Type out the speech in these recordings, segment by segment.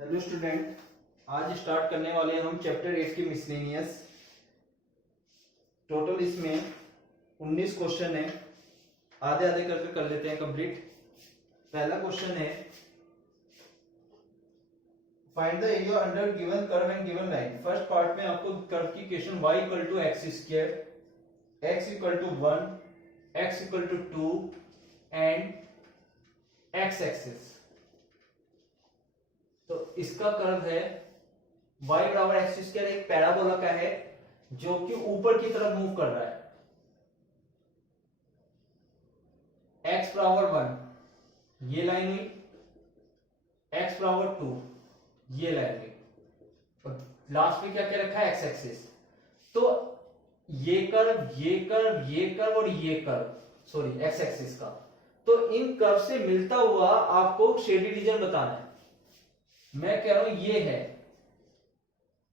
Hello student, आज start करने वाले हैं हम चैप्टर 8 की मिसलेनियस। टोटल इसमें 19 क्वेश्चन है, आधे आधे करके कर लेते हैं कंप्लीट। पहला क्वेश्चन है find the area under given curve and given line. First part में आपको कर्व की equation y equal to x square, x equal to 1, x equal to 2 and x axis. तो इसका कर्व है y बराबर x square, एक parabola का है जो कि ऊपर की तरफ मूव कर रहा है। x बराबर 1 ये लाइन हुई, x बराबर 2 ये लाइन हुई, और लास्ट में क्या क्या रखा है, एक्स एक्सिस। तो ये कर्व, ये कर्व, ये कर्व और ये कर्व, सॉरी एक्स एक्सिस का। तो इन कर्व से मिलता हुआ आपको शेडी रीजन बताना है। मैं कह रहा हूं ये है,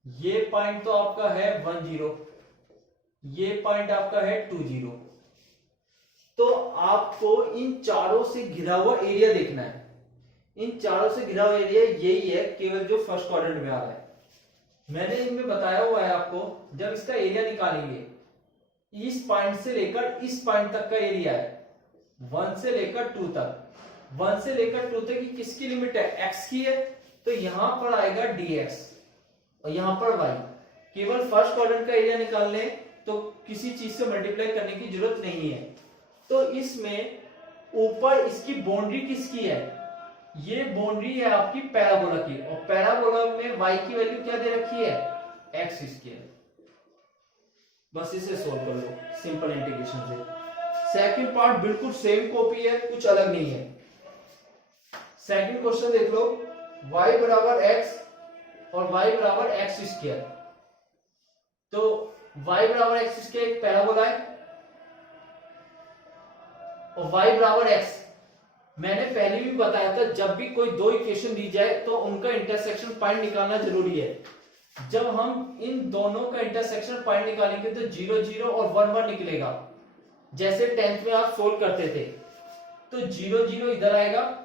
ये पॉइंट तो आपका है 1 0, ये पॉइंट आपका है 2 0। तो आपको इन चारों से घिरा हुआ एरिया देखना है। इन चारों से घिरा हुआ एरिया यही है, केवल जो फर्स्ट क्वाड्रेंट में आ रहा है। मैंने इनमें बताया हुआ है आपको, जब इसका एरिया निकालेंगे, इस पॉइंट से लेकर इस पॉइंट तक का एरिया है 1 से लेकर 2 तक। 1 से लेकर 2 तक की किसकी लिमिट है, x की है। तो यहां पर आएगा dx और यहां पर y। केवल फर्स्ट क्वाड्रेंट का एरिया निकालने तो किसी चीज से मल्टीप्लाई करने की जरूरत नहीं है। तो इसमें ऊपर इसकी बाउंड्री किसकी है, ये बाउंड्री है आपकी पैराबोला की, और पैराबोला में y की वैल्यू क्या दे रखी है, x स्क्वायर। बस इसे सोल्व कर लो सिंपल इंटीग्रेशन से। सेकंड पार्ट बिल्कुल सेम कॉपी है, कुछ अलग नहीं है। सेकंड क्वेश्चन देख लो, y बराबर x और y बराबर एक्स स्क्वायर। तो y बराबर एक्स स्क्वायर एक पैराबोला है, और y बराबर x मैंने पहले भी बताया था, जब भी कोई दो इक्वेशन दी जाए तो उनका इंटरसेक्शन पॉइंट निकालना जरूरी है। जब हम इन दोनों का इंटरसेक्शन पॉइंट निकालेंगे तो 0 0 और 1 1 निकलेगा, जैसे 10th में आप सोल्व करते थे। तो 0 0 इधर आएगा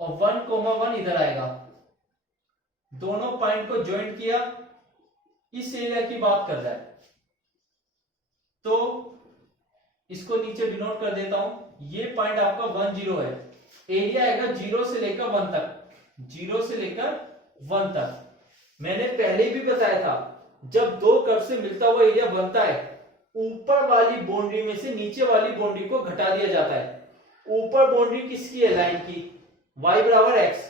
और 1 1 इधर आएगा। दोनों पॉइंट को ज्वाइंट किया, इस एरिया की बात कर रहा है। तो इसको नीचे डिनोट कर देता हूं। ये पॉइंट आपका 1 0 है, एरिया आएगा 0 से लेकर 1 तक, 0 से लेकर 1 तक। मैंने पहले भी बताया था, जब दो कर्व से मिलता हुआ एरिया बनता है, ऊपर वाली बाउंड्री में से नीचे वाली बाउंड्री को घटा दिया जाता है। ऊपर बाउंड्री किसकी है, लाइन की, y बराबर x।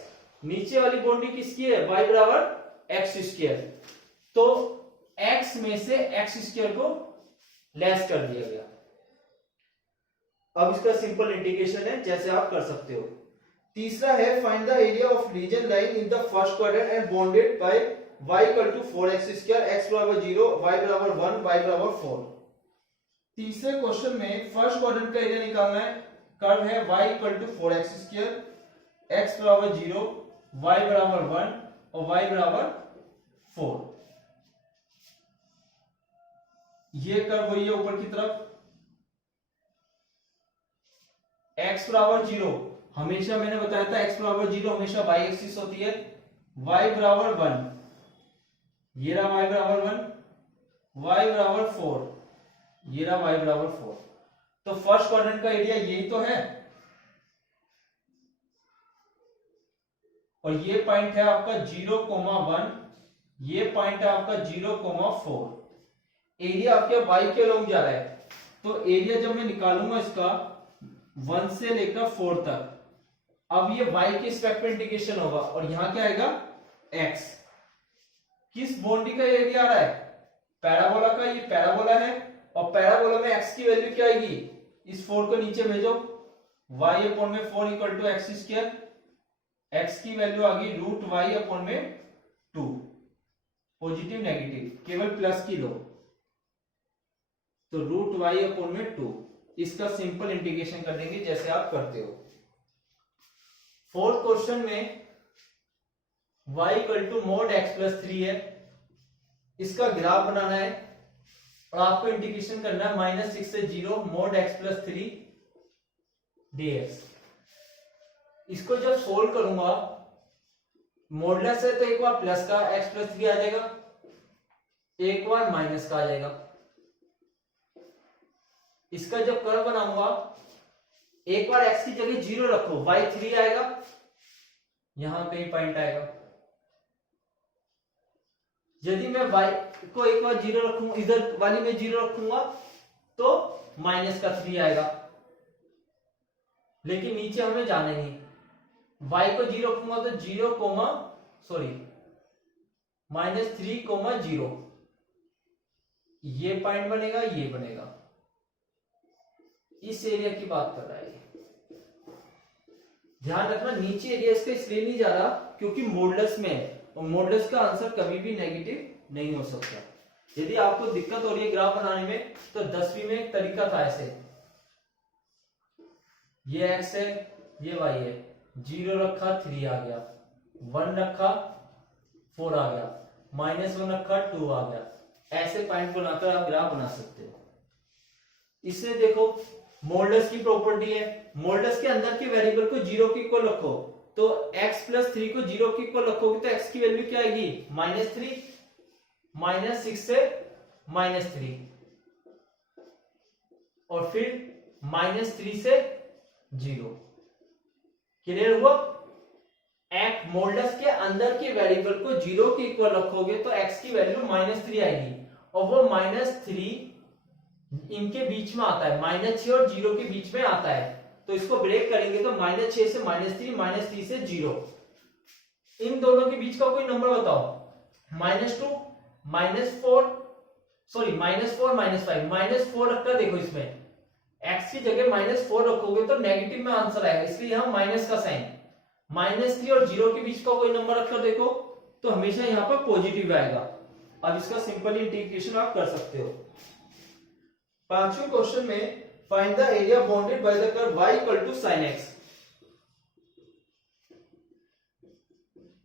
नीचे वाली बाउंड्री किसकी है, y बराबर एक्स स्क्वायर। तो x में से एक्स स्क्वायर को लेस कर दिया गया। अब इसका सिंपल इंटीग्रेशन है, जैसे आप कर सकते हो। तीसरा है find the area of region line in the first quadrant and bounded by y equal to 4x square, x बराबर 0, y बराबर 1, y बराबर 4। तीसरे क्वेश्चन में फर्स्ट क्वाड्रेंट का एरिया निकालना है। कर्व है y equal to 4x square, x बराबर 0, y बराबर 1 और y बराबर 4। ये कर्व हुई है ऊपर की तरफ। x बराबर 0, हमेशा मैंने बताया था x बराबर 0 हमेशा y एक्सिस होती है। y बराबर 1, ये रहा y बराबर 1, y बराबर 4, ये रहा y बराबर 4। तो फर्स्ट क्वाड्रेंट का एरिया यही तो है, और ये पॉइंट है आपका 0, 1, ये पॉइंट है आपका 0, 4। एरिया आपके y के अलोंग जा रहा है। तो एरिया जब मैं निकालूंगा इसका 1 से लेकर 4 तक, अब ये y के रिस्पेक्ट में इंटीग्रेशन होगा, और यहां क्या आएगा, x। किस बाउंड्री का एरिया आ रहा है, पैराबोला का। ये पैराबोला है, और पैराबोला में x की वैल्यू क्या आएगी, इस 4 को नीचे भेजो, y अपॉन में 4 equal to x square. x की वैल्यू आ गई रूट y अपॉन में 2। पॉजिटिव नेगेटिव केवल प्लस की लो, तो रूट y अपॉन में 2। इसका सिंपल इंटीग्रेशन कर देंगे जैसे आप करते हो। फोर्थ क्वेश्चन में y equal to mod x plus 3 है, इसका ग्राफ बनाना है, और आपको इंटीग्रेशन करना है -6 से 0 मोड x प्लस 3 dx। इसको जब सोल्व करूंगा मॉडुलस है तो एक बार प्लस का x प्लस 3 आ जाएगा, एक बार माइनस का आ जाएगा। इसका जब कर्व बनाऊंगा, एक बार x की जगह 0 रखो, y 3 आएगा, यहां कहीं पॉइंट आएगा। यदि मैं y को एक बार 0 रखूंगा, इधर वाली में 0 रखूंगा तो माइनस का 3 आएगा। लेकिन नीचे हमें जाने नहीं, y को 0 रखूंगा तो 0 कोमा सॉरी -3, 0 ये पॉइंट बनेगा, ये बनेगा। इस एरिया की बात कर रहा है। ध्यान रखना नीचे एरिया इसका इसलिए नहीं जा रहा क्योंकि मॉडुलस में है, और मॉडुलस का आंसर कभी भी नेगेटिव नहीं हो सकता। यदि आपको दिक्कत हो रही है ग्राफ बनाने में तो 10वीं में एक तरीका था ऐसे, ये x है, ये y है, 0 रखा 3 आ गया, 1 रखा 4 आ गया, -1 रखा 2 आ गया। ऐसे पॉइंट बनाकर आप ग्राफ बना सकते हो। इससे देखो मॉडुलस की प्रॉपर्टी है, मॉडुलस के अंदर के वेरिएबल को 0 के इक्वल रखो, तो x प्लस 3 को 0 के इक्वल रखोगे तो x की वैल्यू क्या आएगी, -3, -6 से -3, और फिर -3 से 0। क्लियर हुआ? x मॉडुलस के अंदर के वेरिएबल को 0 के इक्वल रखोगे तो x की वैल्यू -3 आएगी, और वो -3 इनके बीच में आता है, -6 और 0 के बीच में आता है। तो इसको ब्रेक करेंगे तो -6 से -3, -3 से 0। इन दोनों के बीच का कोई नंबर बताओ, -2, -4, सॉरी -4, -5, -4 रखकर देखो, इसमें x की जगह -4 रखोगे तो नेगेटिव में आंसर आएगा, इसलिए यहां माइनस का साइन। -3 और 0 के बीच का कोई नंबर रखकर देखो तो हमेशा यहां पर पॉजिटिव आएगा। अब इसका सिंपल इंटीग्रेशन आप कर सकते हो। पांचवें क्वेश्चन में find the area bounded by the curve y sin x,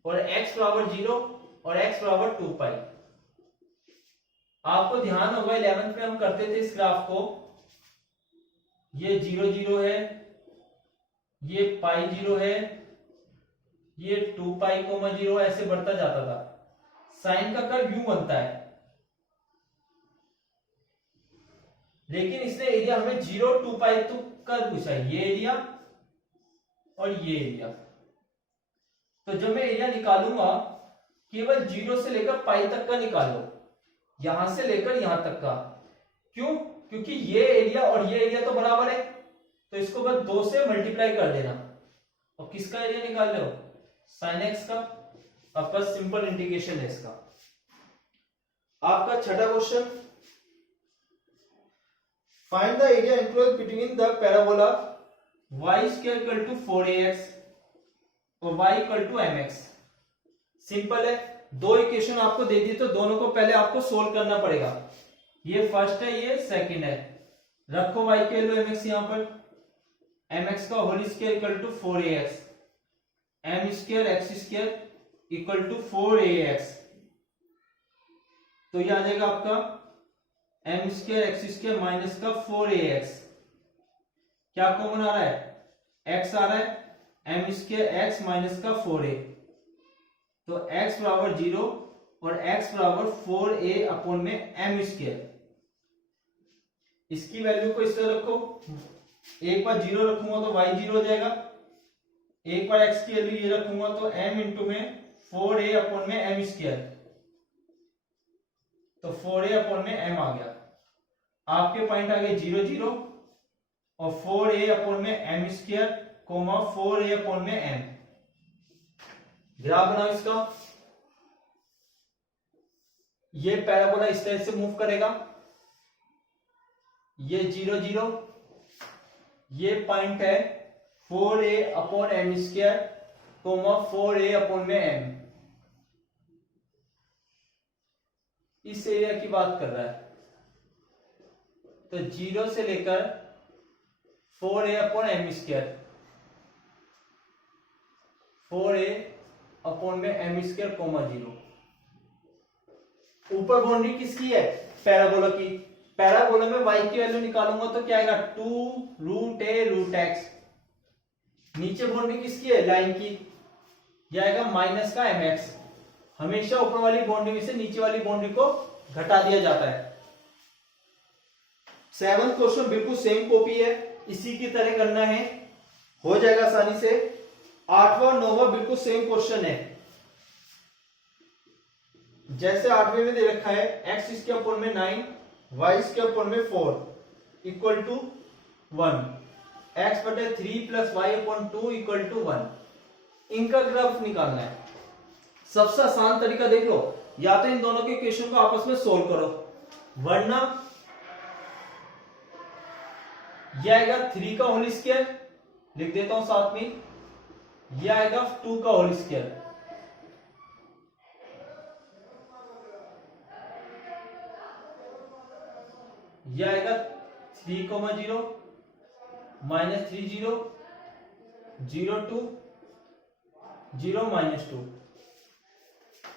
और x बराबर 0 और x बराबर 2 पाई। आपको ध्यान होगा 11th में हम करते थे इस ग्राफ को, ये 0 0 है, ये पाई 0 है, ये 2 पाई, 0 ऐसे बढ़ता जाता था। साइन का कर्व यूं बनता है, लेकिन इसने एरिया हमें 0 2 पाई तो कर पूछा है, ये एरिया और ये एरिया। तो जब मैं एरिया निकालूंगा केवल 0 से लेकर पाई तक का निकालो, यहां से लेकर यहां तक का। क्यों? क्योंकि ये एरिया और ये एरिया तो बराबर है, तो इसको बस 2 से मल्टीप्लाई कर देना। और किसका एरिया निकाल रहे हो, साइन एक्स का। अब बस सिंपल इंटीग्रेशन है इसका। आपका छठा question, find the area enclosed between the parabola y² = 4ax और y = mx। सिंपल है, दो इक्वेशन आपको दे दी तो दोनों को पहले आपको सोल्व करना पड़ेगा। ये फर्स्ट है, ये सेकंड है। रखो y के वैल्यू mx यहां पर, mx का whole square = 4ax, m² x² = 4ax। तो ये आ जाएगा आपका m² x² माइनस का 4ax। क्या कॉमन आ रहा है, x आ रहा है, m² x माइनस का 4a। तो x बराबर 0 और x बराबर 4a अपॉन में m²। इसकी वैल्यू को इस तरह रखो, एक बार 0 रखूंगा तो y 0 हो जाएगा, एक बार x की वैल्यू ये रखूंगा तो m इंटू में 4a अपॉन में m²। तो 4a अपॉन में m आ गया। आपके पॉइंट आ गए 0 0 और 4a अपॉन में m², 4a अपॉन में m। ग्राफ बनाओ इसका। ये पैराबोला इस तरह से मूव करेगा, ये 0 0, ये पॉइंट है 4a upon m², 4a upon में m। इस एरिया की बात कर रहा है। तो 0 से लेकर 4a upon m², 4a upon में m², 0। ऊपर बाउंड्री किसकी है, पैराबोला की। पैराबोला में y की वैल्यू निकालूंगा तो क्या आएगा, 2√a√x। नीचे बाउंड्री किसकी है, लाइन की। यह आएगा माइनस का mx। हमेशा ऊपर वाली बाउंड्री में से नीचे वाली बाउंड्री को घटा दिया जाता है। 7th क्वेश्चन बिल्कुल सेम कॉपी है, इसी की तरह करना है, हो जाएगा आसानी से। 8वां 9वां बिल्कुल सेम क्वेश्चन है, जैसे 8वें में दे रखा है x इसके अपोन में 9, y इसके अपोन में 4 इक्वल टू 1, x बटे 3 plus y upon 2 equal to 1। इनका ग्राफ निकालना है। सबसे आसान तरीका देख लो, या तो इन दोनों के इक्वेशन को आपस में सोल्व करो, वरना यह आएगा 3 का होल स्क्वायर, लिख देता हूं साथ में, यह आएगा 2 का होल स्क्वायर, यह आएगा 3,0 माइनस 3 0 0 2 0 माइनस 2।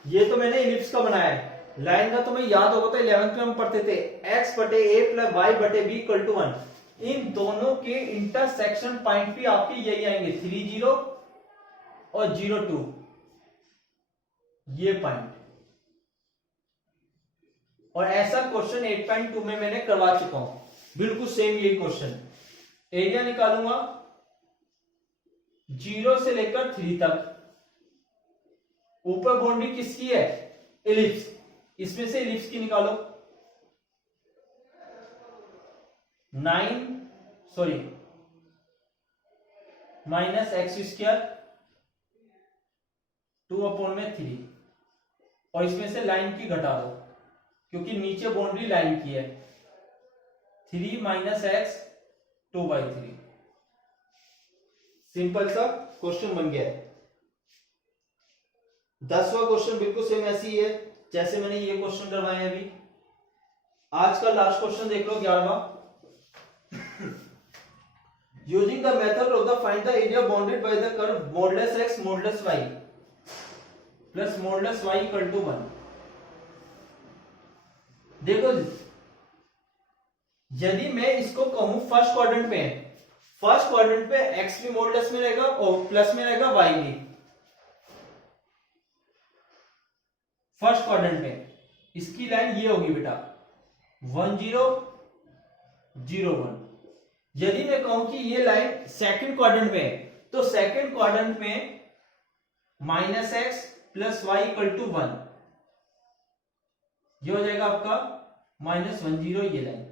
ये तो मैंने इलिप्स का बनाया है। लाइन का तुम्हें याद होगा तो 11th में हम पढ़ते थे x बटे a प्लस वाई बटे b इक्वल टू 1। इन दोनों के इंटरसेक्शन पॉइंट भी आपके यही आएंगे, 3 0 और 0 2, ये पॉइंट। और ऐसा क्वेश्चन 8.2 में मैंने करवा चुका हूं, बिल्कुल सेम यही क्वेश्चन। एरिया निकालूंगा 0 से लेकर 3 तक। ऊपर बाउंड्री किसकी है? इलिप्स। इसमें से इलिप्स की निकालो। 9 माइनस एक्स स्क्वायर 2 अपॉन में 3, और इसमें से लाइन की घटा दो क्योंकि नीचे बाउंड्री लाइन की है। 3 माइनस एक्स 2/3। सिंपल सा क्वेश्चन बन गया है। 10वां क्वेश्चन बिल्कुल सेम ऐसी ही है जैसे मैंने ये क्वेश्चन करवाए अभी। आज का लास्ट क्वेश्चन देख लो 11वां। Using the method of the find the area bounded by the curve modulus x modulus y plus modulus y equal to 1। देखो यदि मैं इसको कहूं फर्स्ट क्वाड्रेंट पे, फर्स्ट क्वाड्रेंट पे x भी मॉडुलस में रहेगा और प्लस में रहेगा y भी। फर्स्ट क्वाड्रेंट पे इसकी लाइन ये होगी बेटा 1 0 0 1। यदि मैं कहूं कि ये लाइन सेकंड क्वाड्रेंट में है तो सेकंड क्वाड्रेंट में minus x plus y equal to 1, ये हो जाएगा आपका -1 0 ये लाइन।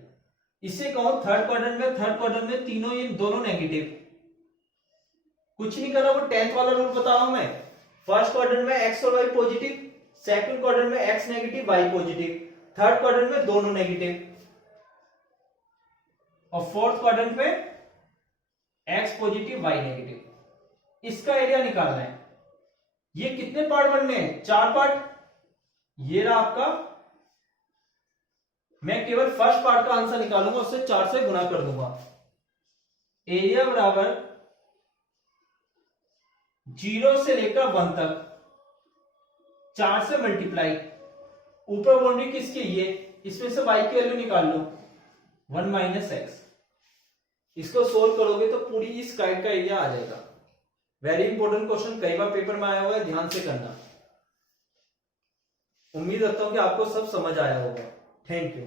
इसे कहूं थर्ड क्वाड्रेंट में, थर्ड क्वाड्रेंट में तीनों ये दोनों नेगेटिव। कुछ नहीं कर रहा, वो 10th वाला रूल बता रहा हूं मैं। फर्स्ट क्वाड्रेंट में एक्स और वाई पॉजिटिव, सेकंड क्वाड्रेंट में x negative y positive, third quadrant में दोनों नेगेटिव, और फोर्थ क्वाड्रेंट पे एक्स पॉजिटिव वाई नेगेटिव। इसका एरिया निकालना है। ये कितने पार्ट बनने हैं? 4 पार्ट। ये रहा आपका, मैं केवल फर्स्ट पार्ट का आंसर निकालूंगा, उससे 4 से गुना कर दूंगा। एरिया बराबर 0 से लेकर 1 तक 4 से मल्टीप्लाई। ऊपर बाउंड्री किसकी? ये, इसमें से y की वैल्यू निकाल लो 1 माइनस एक्स। इसको सोल्व करोगे तो पूरी इस काइट का एरिया आ जाएगा। वेरी इंपॉर्टेंट क्वेश्चन, कई बार पेपर में आया हुआ है, ध्यान से करना। उम्मीद रखता हूं कि आपको सब समझ आया होगा। Thank you.